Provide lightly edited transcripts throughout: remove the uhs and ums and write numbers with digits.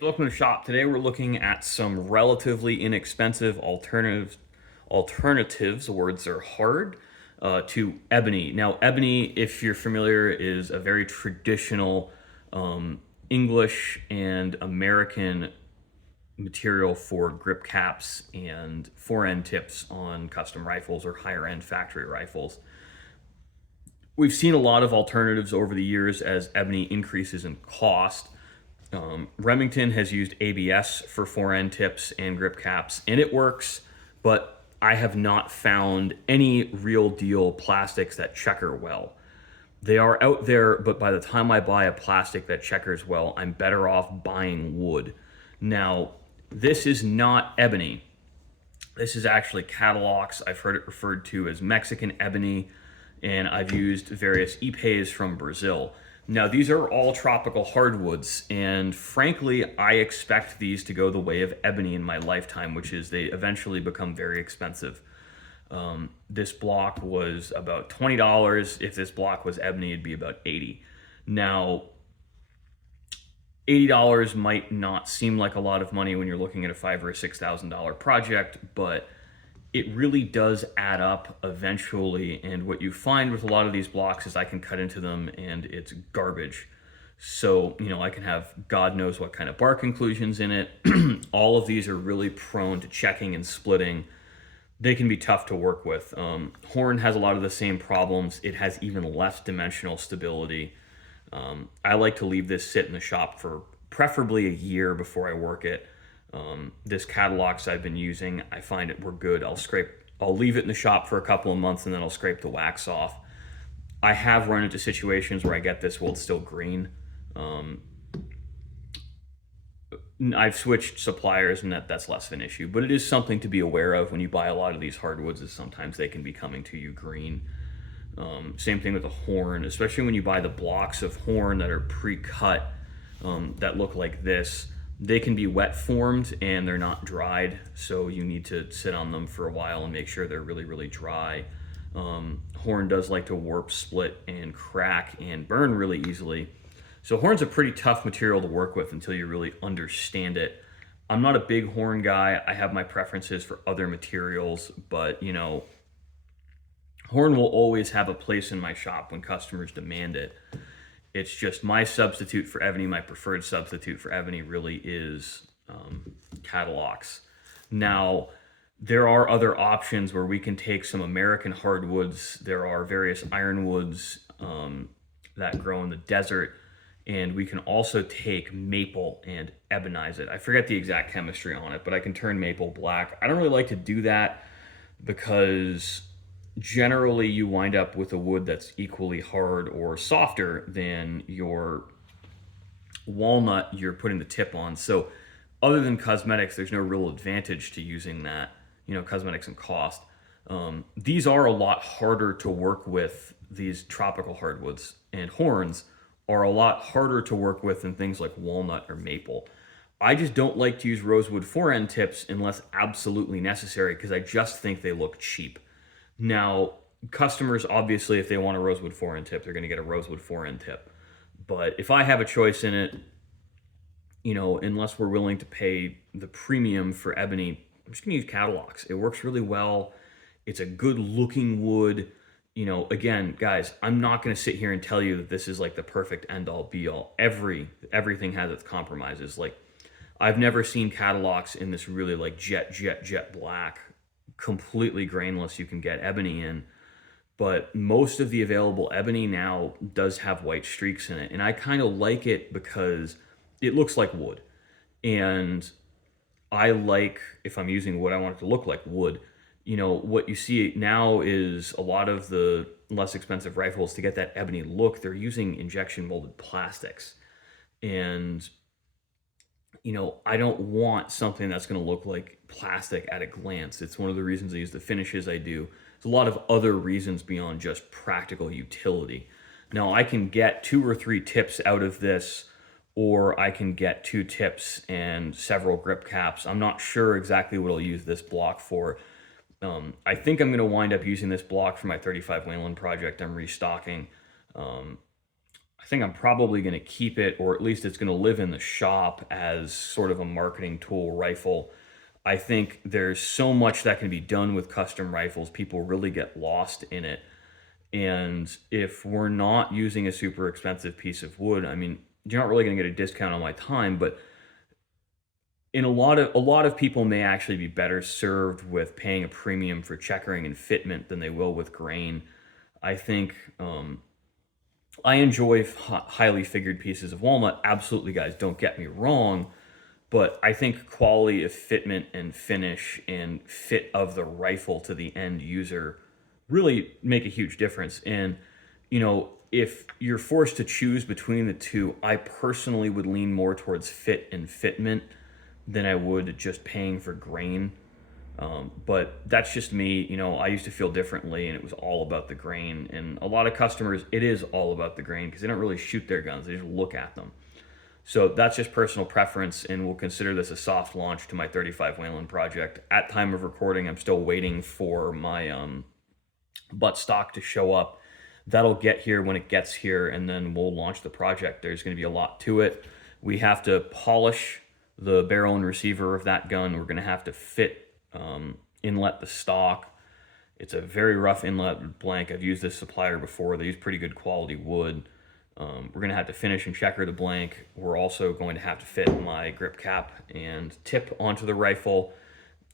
Welcome to the shop. Today we're looking at some relatively inexpensive alternatives. Words are hard. To ebony. Now, ebony, if you're familiar, is a very traditional English and American material for grip caps and fore-end tips on custom rifles or higher-end factory rifles. We've seen a lot of alternatives over the years as ebony increases in cost. Remington has used ABS for fore-end tips and grip caps, and it works, but I have not found any real deal plastics that checker well. They are out there, but by the time I buy a plastic that checkers well, I'm better off buying wood. Now, this is not ebony. This is actually Catalogs. I've heard it referred to as Mexican ebony, and I've used various ipes from Brazil. Now, these are all tropical hardwoods, and frankly, I expect these to go the way of ebony in my lifetime, which is they eventually become very expensive. This block was about $20. If this block was ebony, it'd be about 80. Now, $80 might not seem like a lot of money when you're looking at a five or a $6,000 project, but it really does add up eventually. And what you find with a lot of these blocks is I can cut into them and it's garbage. So, I can have God knows what kind of bark inclusions in it. All of these are really prone to checking and splitting. They can be tough to work with. Horn has a lot of the same problems. It has even less dimensional stability. I like to leave this sit in the shop for preferably a year before I work it. This Catalogs I've been using, I find it we're good. I'll leave it in the shop for a couple of months and then I'll scrape the wax off. I have run into situations where I get this while it's still green. Um, I've switched suppliers and that's less of an issue, but it is something to be aware of when you buy a lot of these hardwoods. Is sometimes they can be coming to you green. Same thing with the horn, especially when you buy the blocks of horn that are pre-cut, that look like this. They can be wet formed and they're not dried, so you need to sit on them for a while and make sure they're really, really dry. Horn does like to warp, split, and crack and burn really easily. So horn's a pretty tough material to work with until you really understand it. I'm not a big horn guy. I have my preferences for other materials, but horn will always have a place in my shop when customers demand it. It's just my substitute for ebony, my preferred substitute for ebony really is Catalogs. Now, there are other options where we can take some American hardwoods. There are various ironwoods that grow in the desert, and we can also take maple and ebonize it. I forget the exact chemistry on it, but I can turn maple black. I don't really like to do that because generally you wind up with a wood that's equally hard or softer than your walnut you're putting the tip on. So, other than cosmetics, there's no real advantage to using that, cosmetics and cost. These are a lot harder to work with, these tropical hardwoods, and horns are a lot harder to work with than things like walnut or maple. I just don't like to use rosewood fore-end tips unless absolutely necessary because I just think they look cheap. Now, customers, obviously, if they want a rosewood fore-end tip, they're going to get a rosewood fore-end tip. But if I have a choice in it, unless we're willing to pay the premium for ebony, I'm just going to use Catalogs. It works really well. It's a good looking wood. Again, guys, I'm not going to sit here and tell you that this is like the perfect end all be all. Everything has its compromises. Like, I've never seen Catalogs in this really like jet black, completely grainless you can get ebony in. But most of the available ebony now does have white streaks in it. And I kind of like it because it looks like wood. And I like, if I'm using wood, I want it to look like wood. What you see now is a lot of the less expensive rifles to get that ebony look, they're using injection molded plastics. And I don't want something that's going to look like plastic at a glance. It's one of the reasons I use the finishes I do. There's a lot of other reasons beyond just practical utility. Now, I can get 2 or 3 tips out of this, or I can get 2 tips and several grip caps. I'm not sure exactly what I'll use this block for. I think I'm going to wind up using this block for my 35 Wayland project I'm restocking. I think I'm probably going to keep it, or at least it's going to live in the shop as sort of a marketing tool rifle. I think there's so much that can be done with custom rifles. People really get lost in it. And if we're not using a super expensive piece of wood, I mean, you're not really going to get a discount on my time, but in a lot of people may actually be better served with paying a premium for checkering and fitment than they will with grain. I think I enjoy highly figured pieces of walnut. Absolutely, guys, don't get me wrong. But I think quality of fitment and finish and fit of the rifle to the end user really make a huge difference. And, if you're forced to choose between the two, I personally would lean more towards fit and fitment than I would just paying for grain. But that's just me. I used to feel differently, and it was all about the grain. And a lot of customers, it is all about the grain because they don't really shoot their guns; they just look at them. So that's just personal preference, and we'll consider this a soft launch to my 35 Whalen project. At time of recording, I'm still waiting for my butt stock to show up. That'll get here when it gets here, and then we'll launch the project. There's going to be a lot to it. We have to polish the barrel and receiver of that gun. We're going to have to fit inlet the stock. It's a very rough inlet blank. I've used this supplier before. They use pretty good quality wood. We're going to have to finish and checker the blank. We're also going to have to fit my grip cap and tip onto the rifle.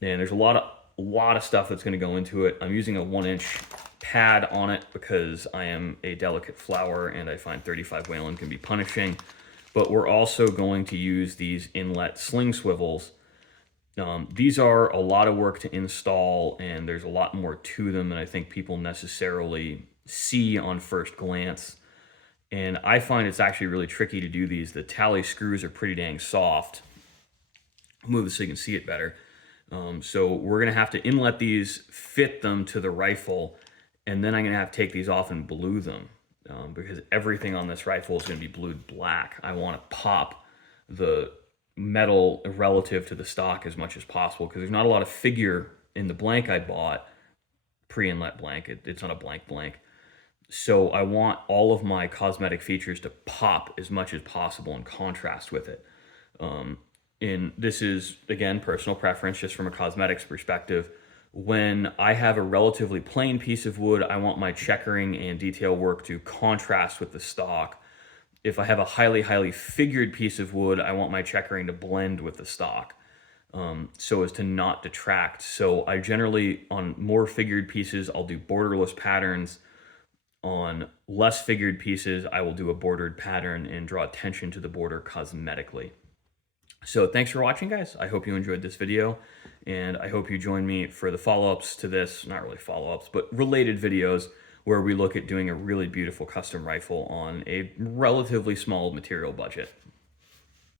And there's a lot of stuff that's going to go into it. I'm using a 1-inch pad on it because I am a delicate flower and I find 35 Whalen can be punishing. But we're also going to use these inlet sling swivels. These are a lot of work to install, and there's a lot more to them than I think people necessarily see on first glance. And I find it's actually really tricky to do these. The tally screws are pretty dang soft. I'll move this so you can see it better. So we're going to have to inlet these, fit them to the rifle, and then I'm going to have to take these off and blue them because everything on this rifle is going to be blued black. I want to pop the metal relative to the stock as much as possible because there's not a lot of figure in the blank I bought, pre-inlet blank. It's on a blank. So I want all of my cosmetic features to pop as much as possible in contrast with it. And this is, again, personal preference just from a cosmetics perspective. When I have a relatively plain piece of wood, I want my checkering and detail work to contrast with the stock. If I have a highly figured piece of wood, I want my checkering to blend with the stock so as to not detract. So I generally, on more figured pieces, I'll do borderless patterns. On less figured pieces, I will do a bordered pattern and draw attention to the border cosmetically. So thanks for watching, guys. I hope you enjoyed this video, and I hope you join me for the follow-ups to this, not really follow-ups, but related videos where we look at doing a really beautiful custom rifle on a relatively small material budget.